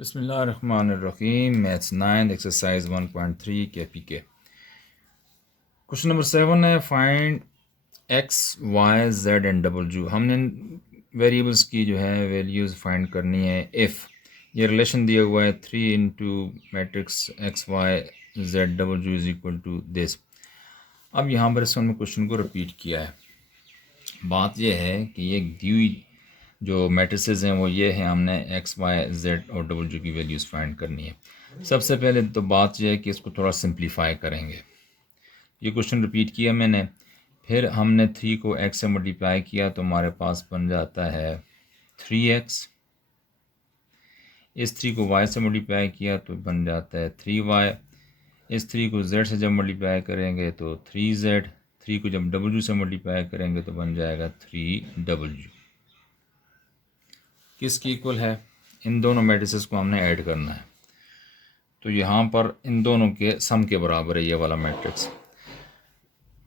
बिस्मिल्लाहिर्रहमानिर्रहीम। Maths 9 exercise 1.3 KPK। Question number 7 है find x y z and डब्ल्यू। हमने वेरिएबल्स की जो है वैल्यूज़ फाइंड करनी है इफ़ ये रिलेशन दिया हुआ है 3 into matrix x y z डब्ल्यू इज़ इक्वल टू दिस। अब यहाँ पर इसने क्वेश्चन को रिपीट किया है। बात यह है कि ये दी हुई जो मैट्रिसेस हैं वो ये हैं, हमने एक्स वाई जेड और डब्ल्यू की वैल्यूज़ फाइंड करनी है। सबसे पहले तो बात यह है कि इसको थोड़ा सिंप्लीफाई करेंगे। ये क्वेश्चन रिपीट किया मैंने, फिर हमने 3 को एक्स से मल्टीप्लाई किया तो हमारे पास बन जाता है 3x। इस 3 को y से मल्टीप्लाई किया तो बन जाता है 3y। इस 3 को z से जब मल्टीप्लाई करेंगे तो 3z। 3 को जब w से मल्टीप्लाई करेंगे तो बन जाएगा 3w। किसकी इक्वल है? इन दोनों मैट्रिसेस को हमने ऐड करना है, तो यहाँ पर इन दोनों के सम के बराबर है ये वाला मैट्रिक्स।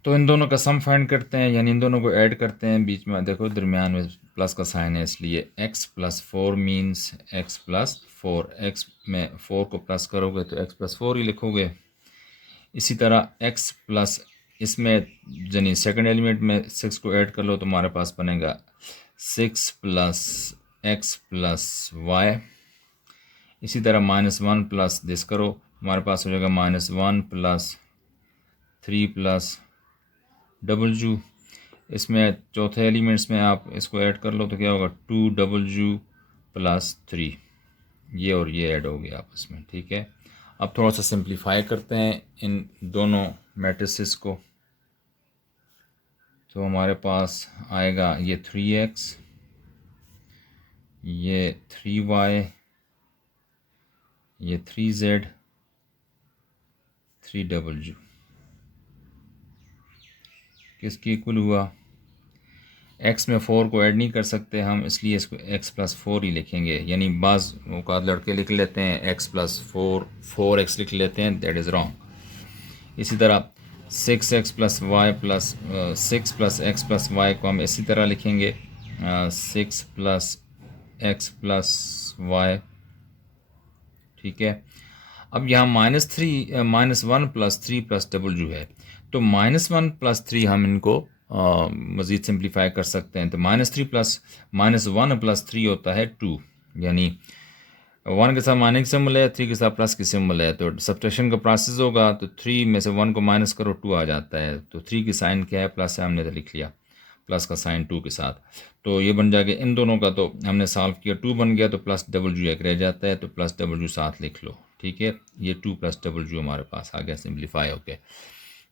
तो इन दोनों का सम फाइंड करते हैं, यानी इन दोनों को ऐड करते हैं। बीच में देखो दरमियान में प्लस का साइन है, इसलिए x plus 4 means x plus 4। x में 4 को प्लस करोगे तो x प्लस 4 ही लिखोगे। इसी तरह x प्लस इसमें यानी सेकंड एलिमेंट में 6 को ऐड कर लो तो हमारे पास बनेगा 6 प्लस x प्लस y। इसी तरह -1 प्लस दिस करो, हमारे पास हो जाएगा -1 प्लस 3 प्लस w। इसमें चौथे एलिमेंट्स में आप इसको ऐड कर लो तो क्या होगा 2w प्लस 3। ये और ये ऐड हो गया आपस में, ठीक है। अब थोड़ा सा सिंप्लीफाई करते हैं इन दोनों मैट्रिसेस को, तो हमारे पास आएगा ये 3x, ये 3y, ये 3z, 3w। किसकी इक्वल हुआ? x में 4 को ऐड नहीं कर सकते हम, इसलिए इसको x प्लस 4 ही लिखेंगे। यानी बाज़ औक़ात लड़के लिख लेते हैं x प्लस 4 4x लिख लेते हैं, दैट इज़ रॉन्ग। इसी तरह 6x plus y plus 6 plus x plus y को हम इसी तरह लिखेंगे 6 प्लस एक्स प्लस वाई, ठीक है। अब यहाँ -1 प्लस 3 प्लस डब्ल्यू है, तो -1 प्लस 3 हम इनको मज़ीद सिंप्लीफाई कर सकते हैं। तो -3 प्लस -1 प्लस 3 होता है 2, यानी 1 के साथ माइनस की सिंबल है, 3 के साथ प्लस की सिंबल है, तो सब्ट्रैक्शन का प्रोसेस होगा। तो 3 में से 1 को माइनस करो 2 आ जाता है। तो 3 की साइन क्या है? प्लस है, हमने तो लिख लिया प्लस का साइन 2 के साथ। तो ये बन जाएगा इन दोनों का, तो हमने सॉल्व किया 2 बन गया, तो प्लस डब्ल्यू एक रह जाता है, तो प्लस डब्ल्यू साथ लिख लो, ठीक है। ये 2 प्लस डब्ल्यू हमारे पास आ गया सिंप्लीफाई होके।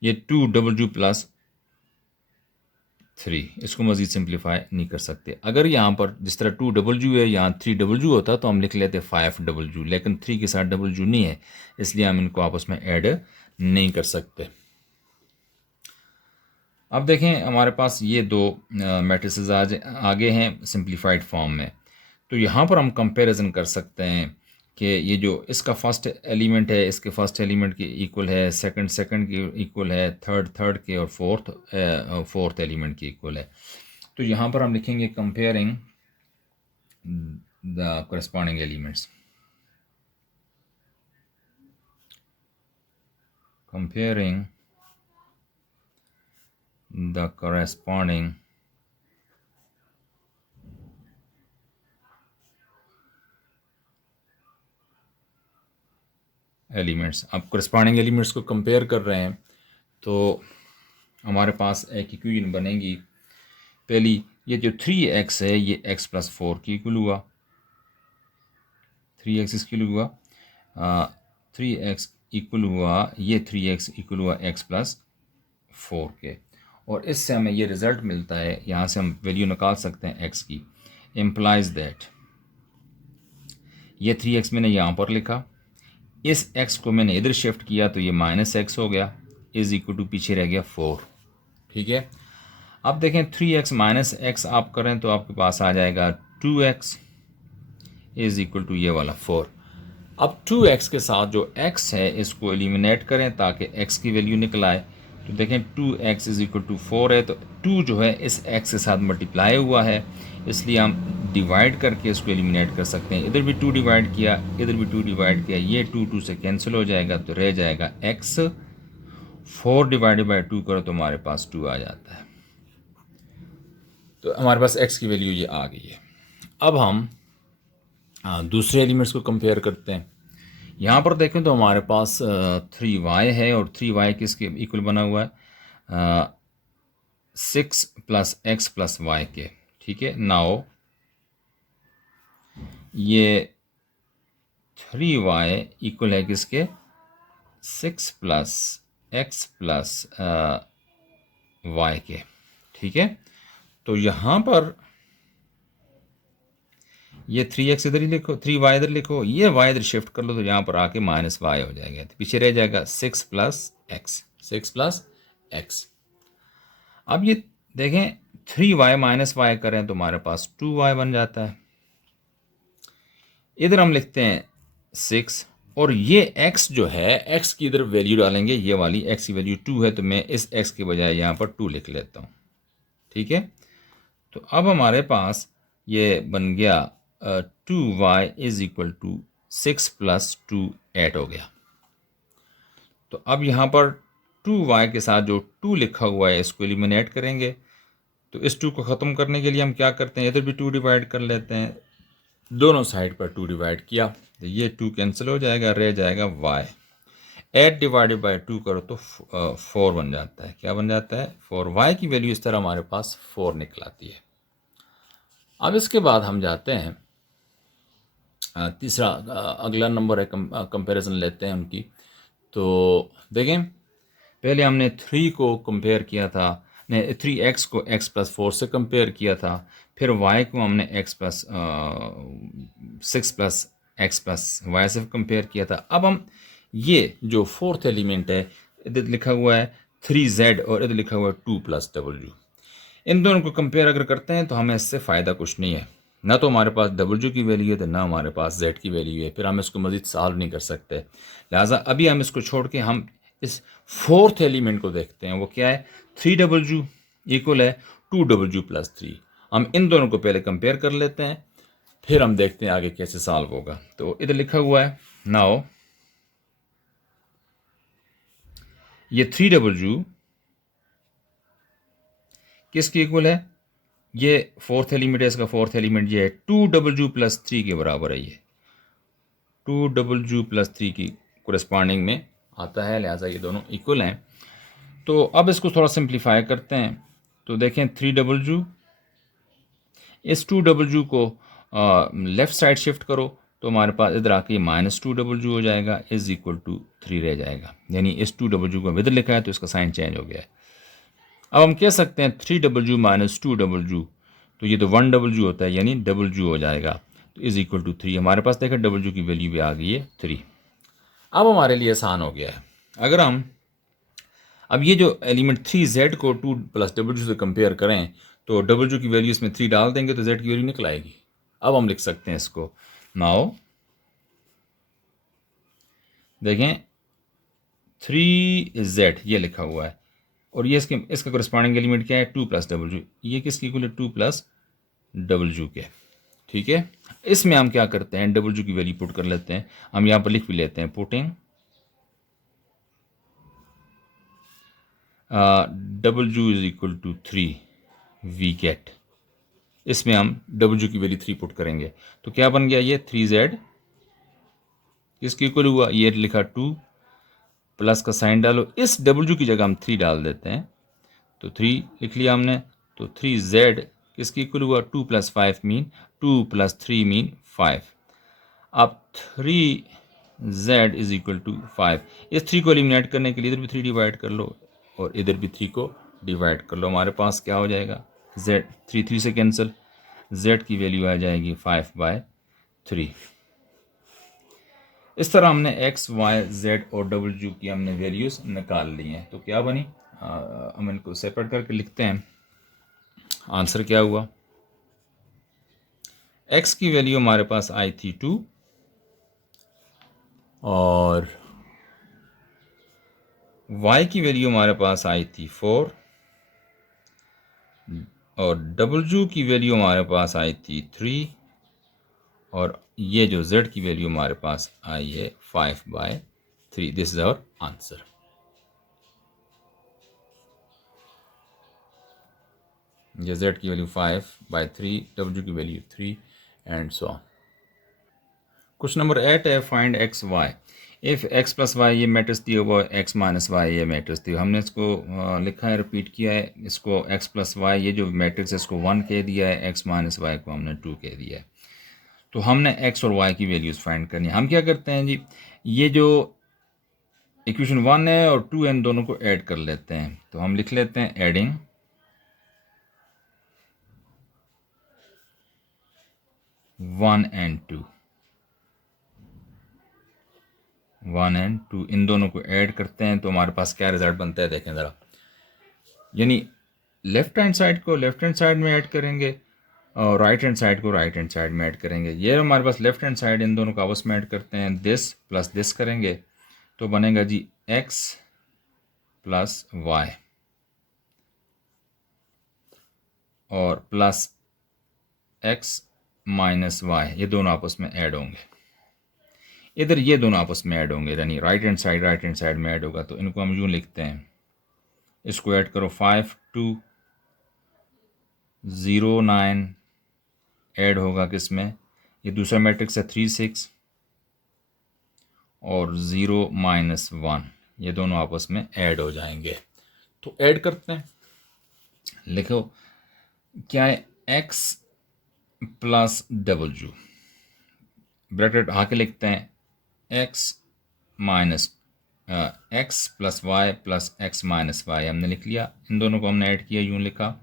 ये 2w प्लस 3, इसको मज़ीद सिंप्लीफाई नहीं कर सकते। अगर यहाँ पर जिस तरह 2w है, यहाँ 3w होता तो हम लिख लेते 5w, लेकिन 3 के साथ w नहीं है, इसलिए हम इनको आपस में ऐड नहीं कर सकते। अब देखें हमारे पास ये दो मैट्रिसेस आगे हैं सिंप्लीफाइड फॉर्म में, तो यहाँ पर हम कंपैरिजन कर सकते हैं कि ये जो इसका फर्स्ट एलिमेंट है इसके फर्स्ट एलिमेंट के इक्वल है, सेकंड के इक्वल है, थर्ड के, और फोर्थ एलिमेंट के इक्वल है। तो यहाँ पर हम लिखेंगे comparing the corresponding elements. Comparing the corresponding elements. अब corresponding एलिमेंट्स को कंपेयर कर रहे हैं तो हमारे पास एक इक्वेशन बनेगी। पहली ये जो 3x है ये x प्लस 4 की इक्वल हुआ, 3x इसकी हुआ 3x इक्वल हुआ, ये 3x इक्वल हुआ x प्लस 4 के, और इससे हमें ये रिज़ल्ट मिलता है। यहाँ से हम वैल्यू निकाल सकते हैं x की। इम्प्लाइज दैट ये 3x मैंने यहाँ पर लिखा, इस x को मैंने इधर शिफ्ट किया तो ये -x हो गया, इज़ इक्वल टू पीछे रह गया 4, ठीक है। अब देखें 3x माइनस x आप करें तो आपके पास आ जाएगा 2x इज़ इक्वल टू ये वाला 4। अब 2x के साथ जो x है इसको एलिमिनेट करें ताकि x की वैल्यू निकल आए। तो देखें 2x इज़ इक्वल टू 4 है, तो 2 जो है इस x के साथ मल्टीप्लाई हुआ है, इसलिए हम डिवाइड करके इसको एलिमिनेट कर सकते हैं। इधर भी 2 डिवाइड किया, इधर भी 2 डिवाइड किया, ये 2 से कैंसिल हो जाएगा, तो रह जाएगा x। 4 डिवाइडेड बाई 2 करो तो हमारे पास 2 आ जाता है। तो हमारे पास x की वैल्यू ये आ गई है। अब हम दूसरे एलिमेंट्स को कंपेयर करते हैं। यहाँ पर देखें तो हमारे पास 3y है और 3y किसके इक्वल बना हुआ है, 6 प्लस एक्स प्लस वाई के। ठीक है, नाउ ये 3y इक्वल है किसके, 6 प्लस एक्स प्लस वाई के। ठीक है, तो यहाँ पर ये 3x इधर ही लिखो, 3y इधर लिखो, ये y इधर शिफ्ट कर लो तो यहाँ पर आके माइनस वाई हो जाएगा, तो पीछे रह जाएगा 6 प्लस एक्स, 6 प्लस एक्स। अब ये देखें 3y माइनस वाई करें तो हमारे पास 2y बन जाता है। इधर हम लिखते हैं 6 और ये x जो है, x की इधर वैल्यू डालेंगे, ये वाली x की वैल्यू 2 है, तो मैं इस x के बजाय यहाँ पर 2 लिख लेता हूँ। ठीक है, तो अब हमारे पास ये बन गया 2y is equal to 6 plus 2 8 हो गया। तो अब यहाँ पर 2y के साथ जो 2 लिखा हुआ है इसको एलिमिनेट करेंगे। तो इस 2 को ख़त्म करने के लिए हम क्या करते हैं, इधर भी 2 डिवाइड कर लेते हैं, दोनों साइड पर 2 डिवाइड किया तो ये 2 कैंसिल हो जाएगा, रह जाएगा y। 8 डिवाइडेड बाई 2 करो तो 4 बन जाता है। क्या बन जाता है, 4। y की वैल्यू इस तरह हमारे पास 4 निकल आती है। अब इसके बाद हम जाते हैं तीसरा, अगला नंबर है, कंपैरिजन लेते हैं उनकी। तो देखें पहले हमने 3 को कंपेयर किया था, ने 3x को x प्लस 4 से कंपेयर किया था, फिर y को हमने x plus 6 plus x plus y से कंपेयर किया था। अब हम ये जो फोर्थ एलिमेंट है, इधर लिखा हुआ है 3z और इधर लिखा हुआ है 2 प्लस w, इन दोनों को कंपेयर अगर करते हैं तो हमें इससे फ़ायदा कुछ नहीं है, ना तो हमारे पास w की वैल्यू है तो ना हमारे पास z की वैल्यू है, फिर हम इसको मज़ीद सॉल्व नहीं कर सकते। लिहाजा अभी हम इसको छोड़ के हम इस फोर्थ एलिमेंट को देखते हैं। वो क्या है, 3w इक्वल है 2w प्लस 3। हम इन दोनों को पहले कंपेयर कर लेते हैं, फिर हम देखते हैं आगे कैसे सॉल्व होगा। तो इधर लिखा हुआ है नाउ ये 3w किसके इक्वल है, ये फोर्थ एलिमेंट है, इसका फोर्थ एलिमेंट ये है 2w प्लस 3 के बराबर है। ये 2w प्लस 3 की कोरेस्पॉन्डिंग में आता है, लिहाजा ये दोनों इक्वल हैं। तो अब इसको थोड़ा सिंप्लीफाई करते हैं। तो देखें 3w, इस 2w को लेफ़्ट साइड शिफ्ट करो तो हमारे पास इधर आके माइनस 2w हो जाएगा, इज इक्वल टू 3 रह जाएगा, यानी इस 2w को इधर लिखा है तो इसका साइन चेंज हो गया है। अब हम कह सकते हैं 3w माइनस 2w, तो ये तो 1w होता है, यानी w हो जाएगा, तो इज इक्वल टू 3। हमारे पास देखा w की वैल्यू भी आ गई है 3। अब हमारे लिए आसान हो गया है। अगर हम अब ये जो एलिमेंट 3z को 2 प्लस w से कंपेयर करें तो w की वैल्यू इसमें 3 डाल देंगे तो z की वैल्यू निकल आएगी। अब हम लिख सकते हैं इसको, नाउ देखें 3z ये लिखा हुआ है और ये इसका कोरिस्पॉन्डिंग एलिमेंट क्या है, 2 प्लस w, ये किसकी इक्वल है 2 प्लस w के। ठीक है, इसमें हम क्या करते हैं, w की वैल्यू पुट कर लेते हैं। हम यहाँ पर लिख भी लेते हैं, putting w is equal to 3 we get, इसमें हम w की वैल्यू 3 पुट करेंगे तो क्या बन गया, ये 3z किसके इक्वल हुआ, ये लिखा 2 प्लस का साइन डालो, इस w की जगह हम 3 डाल देते हैं तो 3 लिख लिया हमने। तो 3z किसके इक्वल हुआ, 2 प्लस 5 मीन 2 प्लस 3 मीन 5। अब 3z इज इक्वल टू 5। इस 3 को एलिमिनेट करने के लिए इधर भी 3 डिवाइड कर लो और इधर भी 3 को डिवाइड कर लो, हमारे पास क्या हो जाएगा, z 3 से कैंसिल, z की वैल्यू आ जाएगी 5/3। इस तरह हमने x, y, z और w की हमने वैल्यूज़ निकाल ली हैं। तो क्या बनी, हम इनको सेपरेट करके लिखते हैं। आंसर क्या हुआ, x की वैल्यू हमारे पास आई थी 2 और y की वैल्यू हमारे पास आई थी 4 और w की वैल्यू हमारे पास आई थी 3 और ये जो z की वैल्यू हमारे पास आई है 5/3। This is our answer. ये z की वैल्यू 5/3, w की value 3 and so on. Question number 8 है find x y. If x plus y ये मैट्रिक्स दिया हुआ है, एक्स माइनस वाई ये मैट्रिक्स दिया, हमने इसको लिखा है, रिपीट किया है। इसको एक्स प्लस वाई ये जो मैट्रिक्स है इसको 1 कह दिया है, एक्स माइनस वाई को हमने 2 कह दिया है। तो हमने एक्स और वाई की वैल्यूज़ फाइंड करनी है। हम क्या करते हैं जी, ये जो इक्वेशन 1 है और 2 इन दोनों को ऐड कर लेते हैं। तो हम लिख लेते हैं एडिंग 1 एंड 2, 1 एंड 2 इन दोनों को ऐड करते हैं तो हमारे पास क्या रिजल्ट बनता है देखें ज़रा। यानी लेफ्ट हैंड साइड को लेफ्ट हैंड साइड में ऐड करेंगे और राइट हैंड साइड को राइट हैंड साइड में ऐड करेंगे। ये हमारे पास लेफ्ट हैंड साइड, इन दोनों को आपस में ऐड करते हैं, दिस प्लस दिस करेंगे तो बनेगा जी एक्स प्लस वाई और प्लस एक्स माइनस वाई, ये दोनों आपस में ऐड होंगे। इधर ये दोनों आपस में ऐड होंगे, यानी राइट हैंड साइड में ऐड होगा। तो इनको हम यूँ लिखते हैं, इसको ऐड करो 5 2 0 9 ऐड होगा किस में, ये दूसरा मैट्रिक्स है 3 6 और 0 -1, ये दोनों आपस में ऐड हो जाएंगे। तो ऐड करते हैं, लिखो क्या है, x प्लस डब्ल्यू ब्रैकेट आके लिखते हैं x minus x plus y plus x minus y हमने लिख लिया। इन दोनों को हमने ऐड किया, यूँ लिखा।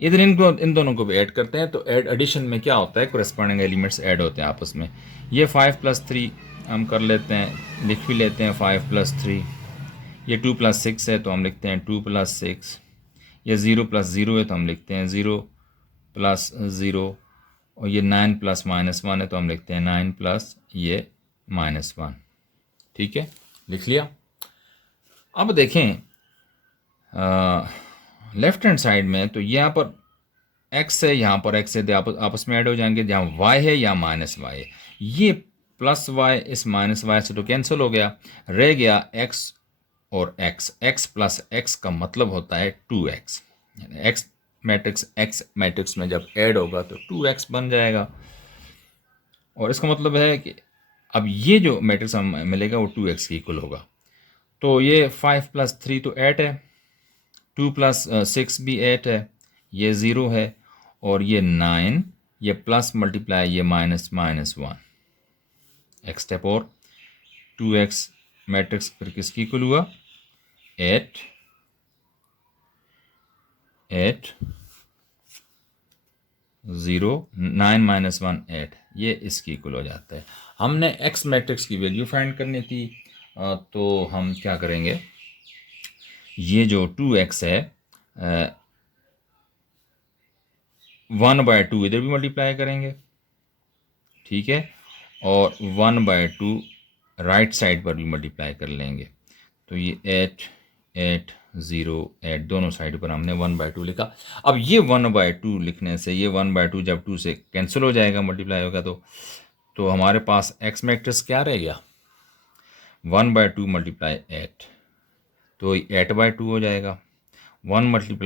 इधर इनको इन दोनों को भी ऐड करते हैं। तो ऐड एडिशन में क्या होता है, कोरेस्पॉन्डिंग एलिमेंट्स ऐड होते हैं आपस में। ये 5 + 3 हम कर लेते हैं, लिख भी लेते हैं 5 + 3। ये 2 + 6 है तो हम लिखते हैं 2 + 6। ये 0 + 0 है तो हम लिखते हैं 0 + 0। और ये 9 + -1 है तो हम लिखते हैं 9 + ये -1। ठीक है, लिख लिया। अब देखें लेफ्ट हैंड साइड में, तो यहाँ पर x है, यहाँ पर x है, तो आपस में ऐड हो जाएंगे। जहाँ y है या -y है, ये प्लस y इस -y से तो कैंसिल हो गया, रह गया x और x प्लस x का मतलब होता है 2x। x मैट्रिक्स में जब ऐड होगा तो 2x बन जाएगा। और इसका मतलब है कि अब ये जो मैट्रिक्स हमें मिलेगा वो 2x की इक्वल होगा। तो ये 5 + 3 तो 8 है, 2 + 6 भी 8 है, ये 0 है और ये 9, ये प्लस मल्टीप्लाई ये -1। एक स्टेप और 2x मैट्रिक्स फिर किसकी इक्वल हुआ, 8 0 9 - 1 8, ये इसकी इक्वल हो जाता है। हमने x मैट्रिक्स की वैल्यू फाइंड करनी थी, तो हम क्या करेंगे, ये जो 2x है 1/2 इधर भी मल्टीप्लाई करेंगे, ठीक है, और 1/2 राइट साइड पर भी मल्टीप्लाई कर लेंगे। तो ये 8 8 0 8 दोनों साइड पर हमने 1/2 लिखा। अब ये 1/2 लिखने से ये 1/2 जब 2 से कैंसिल हो जाएगा, मल्टीप्लाई होगा, तो हमारे पास x मैट्रिक्स क्या रह गया, 1/2 × 8, तो 8/2 हो जाएगा। 1/2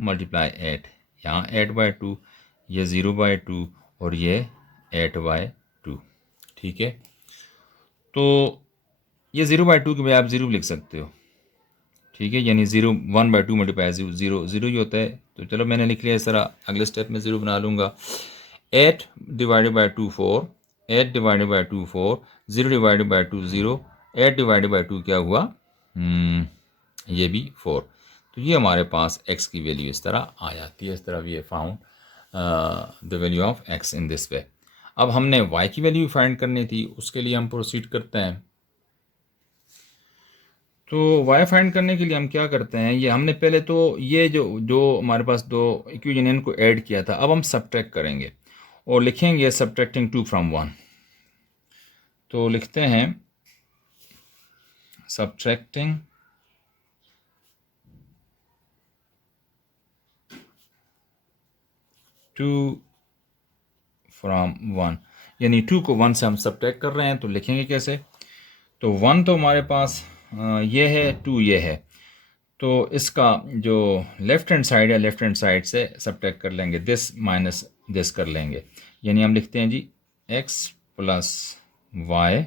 × 8, यहाँ 8/2, ये 0/2 और ये 8/2। ठीक है, तो ये 0/2 के बजाय आप 0 लिख सकते हो। ठीक है, यानी 1/2 × 0 0 ही होता है। तो चलो मैंने लिख लिया इस तरह, अगले स्टेप में 0 बना लूँगा। 8/2 4, 8/2 4, 0/2 0, 8/2 क्या हुआ, ये भी 4। तो ये हमारे पास x की वैल्यू इस तरह आ जाती है। इस तरह we found the value of x in this way. अब हमने y की वैल्यू फाइंड करनी थी, उसके लिए हम प्रोसीड करते हैं। तो y फाइंड करने के लिए हम क्या करते हैं, ये हमने पहले तो ये जो हमारे पास दो इक्वेशन इनको ऐड किया था, अब हम सब्ट्रैक्ट करेंगे और लिखेंगे सब्ट्रैक्टिंग 2 from 1। तो लिखते हैं subtracting टू फ्रॉम वन, यानी 2 को 1 से हम सब्ट्रैक्ट कर रहे हैं, तो लिखेंगे कैसे? तो 1 तो हमारे पास ये है, 2 ये है, तो इसका जो लेफ़्ट हैंड साइड है, लेफ़्ट हैंड साइड से सब्ट्रैक्ट कर लेंगे, दिस माइनस दिस कर लेंगे, यानी हम लिखते हैं जी x plus y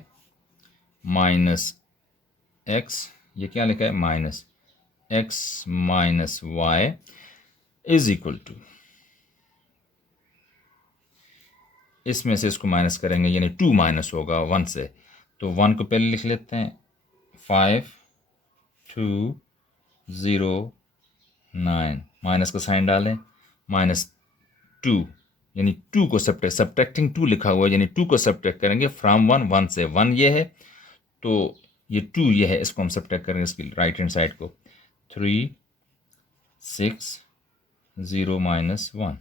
minus x, ये क्या लिखा है? Minus x minus y is equal to, इसमें से इसको माइनस करेंगे, यानी 2 माइनस होगा 1 से, तो 1 को पहले लिख लेते हैं, 5 2 0 9, माइनस का साइन डालें, -2, यानी 2 को सब्ट्रैक्टिंग 2 लिखा हुआ है, यानी 2 को सब्ट्रैक्ट करेंगे फ्रॉम 1, 1 से, 1 ये है, तो ये 2 ये है, इसको हम सब्ट्रैक्ट करेंगे इसकी राइट हैंड साइड को, 3 6 0 -1।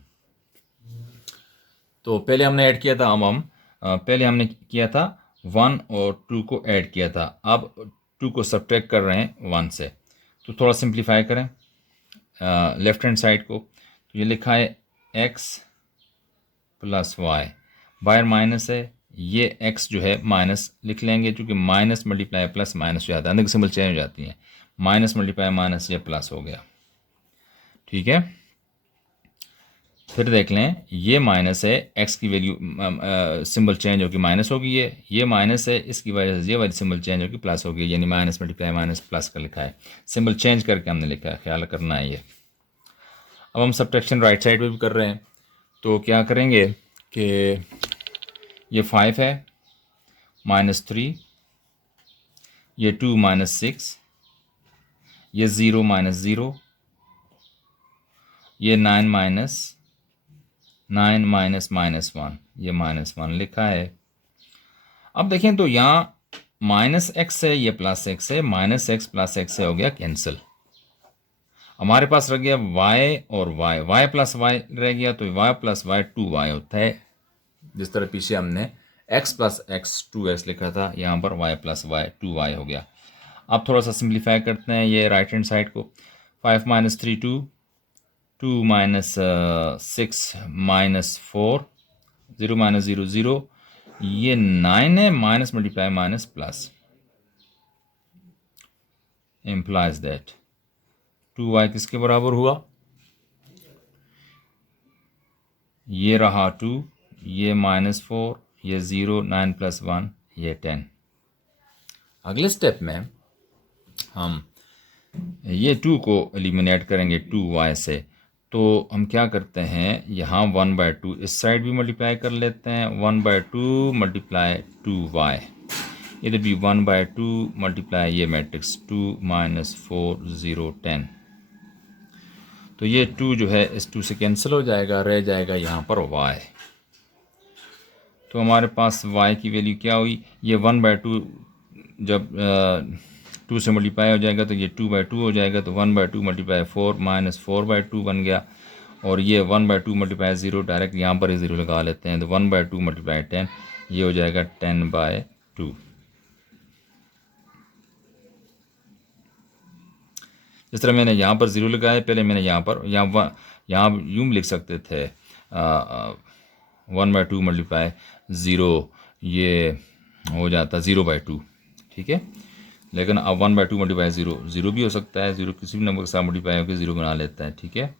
तो पहले हमने ऐड किया था, हम पहले हमने किया था 1 और 2 को ऐड किया था, अब 2 को सब्ट्रैक्ट कर रहे हैं 1 से, तो थोड़ा सिंप्लीफाई करें लेफ़्ट हैंड साइड को, तो ये लिखा है x प्लस वाई, बाहर माइनस है, ये x जो है माइनस लिख लेंगे, क्योंकि माइनस मल्टीप्लाई प्लस माइनस हो जाता है, अंदर की सिंबल चेंज हो जाती हैं, माइनस मल्टीप्लाई माइनस, ये प्लस हो गया, ठीक है। फिर देख लें, ये माइनस है, x की वैल्यू सिंबल चेंज होगी, माइनस होगी, ये माइनस है, इसकी वजह से ये वाली सिंबल चेंज होगी, प्लस होगी, यानी माइनस मल्टीप्लाई माइनस प्लस का लिखा है, सिंबल चेंज करके हमने लिखा है, ख्याल करना है ये। अब हम सब्ट्रैक्शन राइट साइड पे भी कर रहे हैं, तो क्या करेंगे कि ये 5 है -3, ये 2 -6, ये 0 -0, ये 9 -1, ये -1 लिखा है। अब देखें तो यहाँ -x है, ये +x है, -x + x हो गया कैंसिल, हमारे पास रह गया y और y प्लस y रह गया, तो y प्लस y 2y होता है, जिस तरह पीछे हमने x प्लस x 2x लिखा था, यहाँ पर y प्लस y 2y हो गया। अब थोड़ा सा सिंप्लीफाई करते हैं ये राइट हैंड साइड को, 5 - 3 2, 2 - 6 -4, 0 - 0 0, ये 9 है, minus multiply minus plus, implies that 2y किसके बराबर हुआ? ये रहा 2, ये -4, ये 0, 9 + 1, ये 10। अगले स्टेप में हम ये 2 को एलिमिनेट करेंगे 2y से, तो हम क्या करते हैं, यहाँ 1/2 इस साइड भी मल्टीप्लाई कर लेते हैं, 1/2 × 2y, इधर भी 1/2 मल्टीप्लाई ये मैट्रिक्स 2 - 4 0 10, तो ये 2 जो है इस 2 से कैंसिल हो जाएगा, रह जाएगा यहाँ पर y, तो हमारे पास y की वैल्यू क्या हुई, ये 1/2 जब 2 से मल्टीप्लाई हो जाएगा तो ये 2/2 हो जाएगा, तो 1/2 × 4 -4/2 बन गया, और ये 1/2 × 0 डायरेक्ट यहाँ पर ही 0 लगा लेते हैं, तो 1/2 × 10, ये हो जाएगा 10/2। जिस तरह मैंने यहाँ पर 0 लगाया, पहले मैंने यहाँ यूँ लिख सकते थे 1/2 × 0, ये हो जाता 0/2, ठीक है, लेकिन अब 1/2 × 0 0 भी हो सकता है, 0 किसी भी नंबर के साथ मल्टीप्लाई होकर 0 बना लेता है, ठीक है।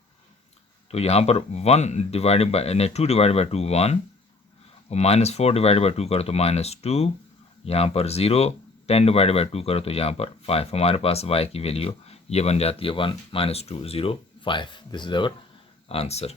तो यहाँ पर 2 डिवाइडेड बाई 2 1, और -4 डिवाइडेड बाई 2 करो तो -2, यहाँ पर 0, 10 डिवाइडेड बाई 2 करो तो यहाँ पर 5, हमारे पास y की वैल्यू ये बन जाती है 1 - 2 0 5। This is our answer.